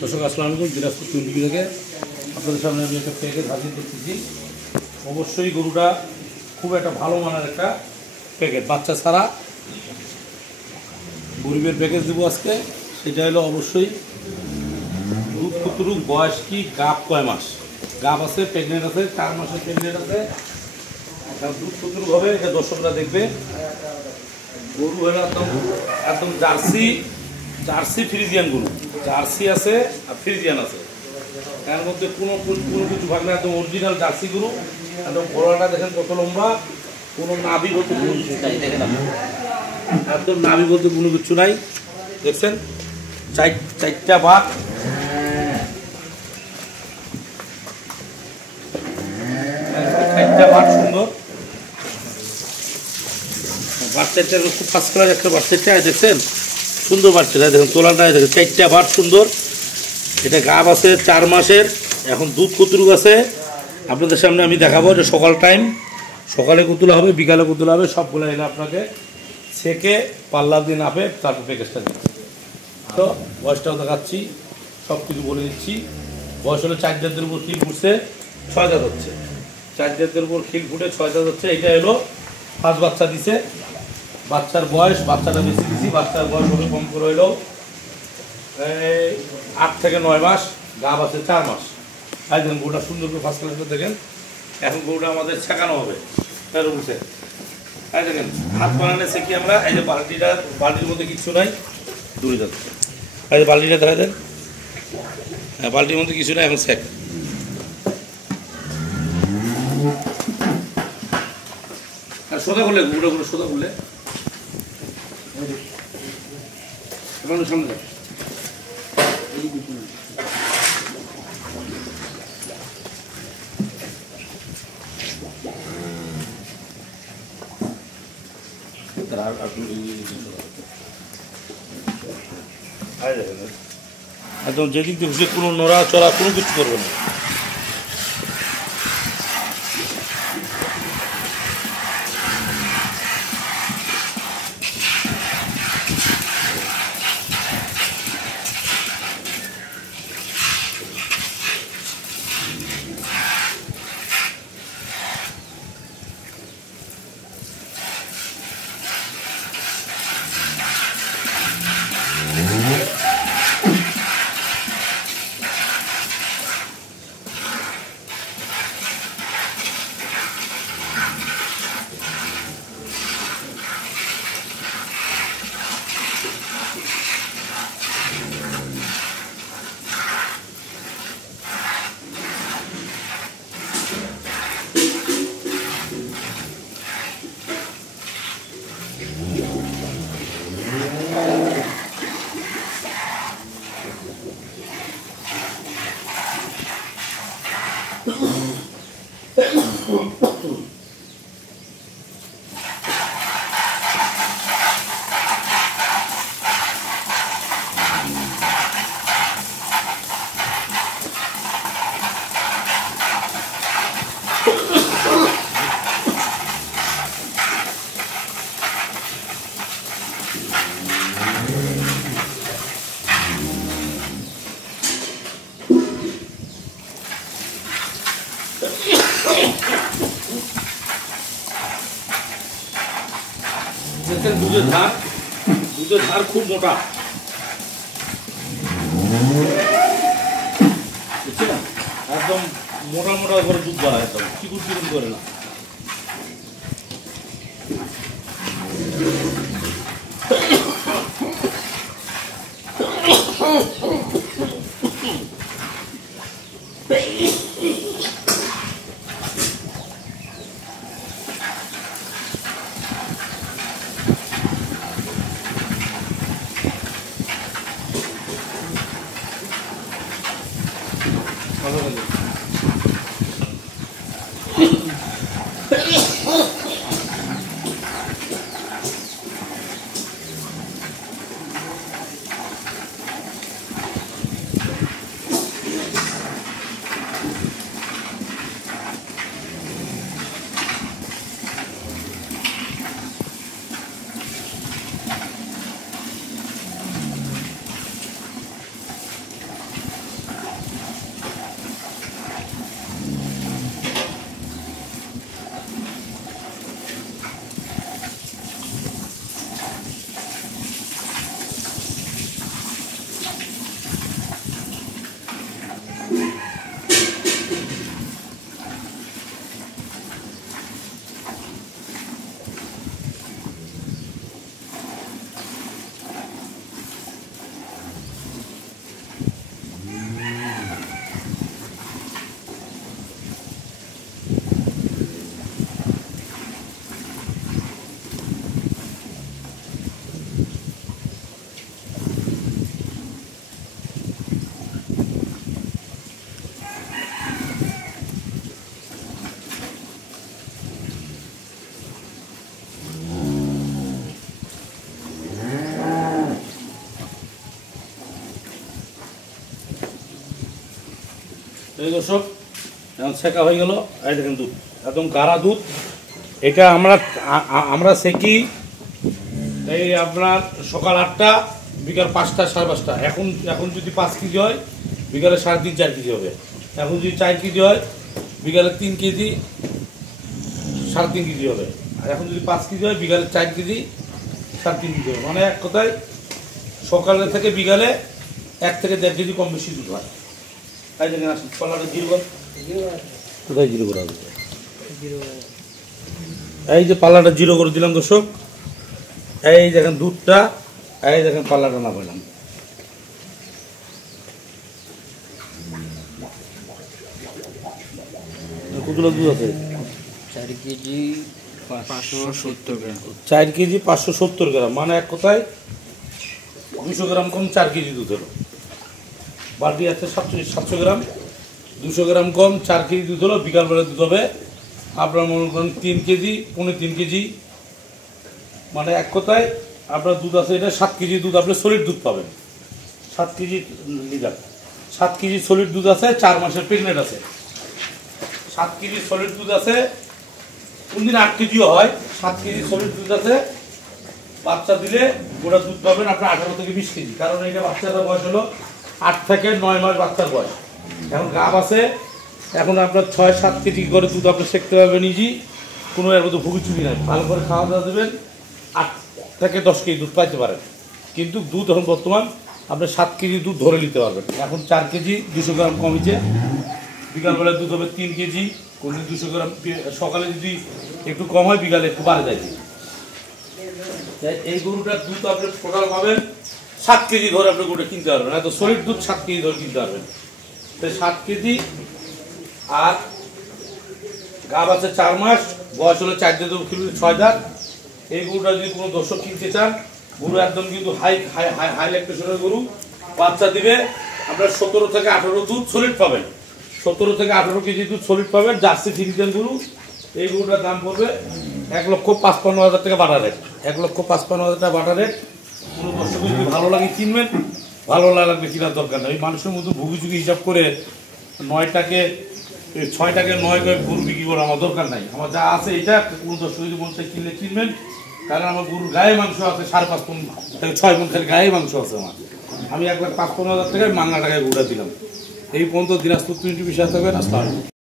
দর্শক আসসালামু আলাইকুম। দিনাজপুর টুলবি থেকে আপনাদের সামনে আমি একটা প্যাকেজ হাজির করতেছি। অবশ্যই গরুটা খুব একটা ভালো মানের একটা প্যাকেজ, বাচ্চা ছাড়া গরিবের প্যাকেজ দেবো আজকে। সেটা হলো অবশ্যই দুধ কতটুকু, বয়স কি, গাব কয় মাস, গাব আছে, প্রেগনেন্ট আছে, 4 মাসের প্রেগনেন্ট আছে, দুধ কতটুকু হবে এটা দর্শকরা দেখবে। গরু হলো একদম জার্সি ফ্রিজিয়ান গরু, জার্সি আছে আর ফ্রিজিয়ান আছে, এর মধ্যে কোনো কিছু ভাগ না, একদম অরিজিনাল জার্সি গরু। একদম গলাটা দেখেন কত লম্বা, কোনো নাভি বলতে কোনো কিছু নাই, দেখেন একদম নাভি বলতে কোনো কিছু নাই। দেখছেন চারটা ভাগ, চারটা ভাগ সুন্দর বাচ্চাটা, খুব ফার্স্ট ক্লাস একটা বাচ্চাটা। দেখছেন সুন্দর বাচ্চাটা, দেখুন তোলাটা দেখেন, চারটা ভাগ সুন্দর। এটা গাব আছে 4 মাসের। এখন দুধ কতটুকু আছে আপনাদের সামনে আমি দেখাবো। এটা সকাল টাইম, সকালে কুতুলা হবে, বিকালে কুতুলা হবে, সবগুলো এনে আপনাকে ছেঁকে পাল্লা দিয়ে নাপে, তারপর প্যাকেজটা দিই। তো বয়সটাও দেখাচ্ছি, সব কিছু বলে দিচ্ছি। বয়স হলো 4 জাতের উপর খিল ফুটছে, 6 জাত হচ্ছে। 4 জাতের উপর খিল ফুটে 6 জাত হচ্ছে। এটা হলো ফার্স্ট বাচ্চা দিছে। বাচ্চার বয়স, বাচ্চাটা বেশি দিছি, বাচ্চার বয়স হবে কম করে হইলেও 8 থেকে 9 মাস, গাব আছে 4 মাস। তাই দেখুন গরুটা সুন্দর করে ফার্স্ট ক্লাস করে দেখেন। এখন গরুটা আমাদের ছেঁকানো হবে, তার উঠে তাই দেখেন হাত বানানে শেখি আমরা। এই যে বালতির মধ্যে কিছু নাই, দূরে যাচ্ছে। এই যে বালতিটা দেখা দেন, হ্যাঁ বালতির মধ্যে কিছু নাই, এখন শেখ। আর সোদা করলে গুঁড়ো সোদা করলে সামনে একদম যেদিক দিয়ে কোনো নড়া চড়া কোনো কিছু করবে না। দুধের ধার খুব মোটা, বুঝছেন? একদম মোটা মোটা করে দুধ বাড়ায়, একদম চিকুন চিকুন করে না। এই দর্শক এখন ছেঁকা হয়ে গেল। এই দেখেন দুধ একদম গাঢ়া দুধ। এটা আমরা সেকি এই আপনার সকাল 8টা বিকাল 5টা 5:30। এখন যদি 5 কেজি হয় বিকালে 3.5 4 কেজি হবে। এখন যদি 4 কেজি হয় বিকালে 3 কেজি 3.5 কেজি হবে। আর এখন যদি 5 কেজি হয় বিকালে 4 কেজি 3.5 কেজি হবে। মানে এক কথায় সকালে থেকে বিকালে 1 থেকে 1.5 কেজি কম বেশি দুধ হয়। এই দেখেন আসুন পাল্লাটা জিরো কোথায় জিরো করা হবে। এই যে পাল্লাটা জিরো করে দিলাম দর্শক। এই দেখেন দুধটা, এই দেখেন পাল্লাটা না পেলাম। কতগুলো দুধ আছে? 4 কেজি 570 গ্রাম। 4 কেজি 570 গ্রাম, মানে এক কথায় 200 গ্রাম কম 4 কেজি দুধ হলো। বাটি আছে 700 গ্রাম, 200 গ্রাম কম 4 কেজি দুধ হলো। বিকালবেলা দুধ হবে আপনার মনে করেন 3 কেজি 3.5 কেজি, মানে এক কথায় আপনার দুধ আছে এটা 7 কেজি দুধ। আপনি সলিড দুধ পাবেন 7 কেজি লিটার। 7 কেজি সলিড দুধ আছে, 4 মাসের প্রেগনেন্ট আছে। 7 কেজি সলিড দুধ আছে, কোনদিন 8 কেজিও হয়। 7 কেজি সলিড দুধ আছে। বাচ্চা দিলে গোটা দুধ পাবেন আপনার 18 থেকে 20 কেজি। কারণ এইটা বাচ্চাটার বয়স হলো 8 থেকে 9 মাস বাচ্চার বয়স। এখন গাব আছে, এখন আপনার 6-7 কেজি করে দুধ আপনি শিখতে পারবেন ইজি। কোনো এর মধ্যে ভুগিচুগি নাই। ভালো করে খাওয়া দাওয়া দেবেন, 8 থেকে 10 কেজি দুধ পাইতে পারেন। কিন্তু দুধ এখন বর্তমান আপনি 7 কেজি দুধ ধরে নিতে পারবেন। এখন 4 কেজি 200 গ্রাম কমেছে। বিকালবেলা দুধ হবে 3 কেজি, কোনদিন 200 গ্রাম। সকালে যদি একটু কম হয় বিকালে একটু বাড়ে যায়। এই গরুটার দুধ আপনি টোটাল পাবেন 7 কেজি ধরে আপনি গরুটা কিনতে পারবেন। এত সলিড দুধ 7 কেজি ধরে কিনতে পারবেন। তাই 7 কেজি। আর গাব আছে 4 মাস, বয়স হলো 4 থেকে 6 দাঁত। এই গরুটা যদি কোনো দর্শক কিনতে চান, গরু একদম কিন্তু হাই ল্যাকটেশনের গরু। বাচ্চা দিবে আপনার 17 থেকে 18 দুধ সলিড পাবেন। 17 থেকে 18 কেজি দুধ সলিড পাবেন। জার্সি ফিজিয়ান গরু। এই গরুটার দাম পড়বে 1,55,000 টাকা বাটা রেট। 1,55,000 টাকা বাটা রেট। কোনো দর্শক যদি ভালো লাগে কিনবেন, ভালো লাগবে কিনার দরকার নেই। মানুষের মতো ভুগিচুগি হিসাব করে 6টাকে 9 করে গরু বিক্রি করা আমার দরকার নাই। আমার যা আছে এটা কোনো দর্শক যদি মন চাই কিনলে কিনবেন। কারণ আমার গরুর গায়ে মাংস আছে 5.5 পন থেকে 6 পন খালি গায়ে মাংস আছে আমার। আমি 1,55,000 টাকায় মাংনা টাকায় গরুটা দিলাম। এই পর্যন্ত দিনাজপুর 20 বিষয় থাকবেন। আসসালামু আলাইকুম।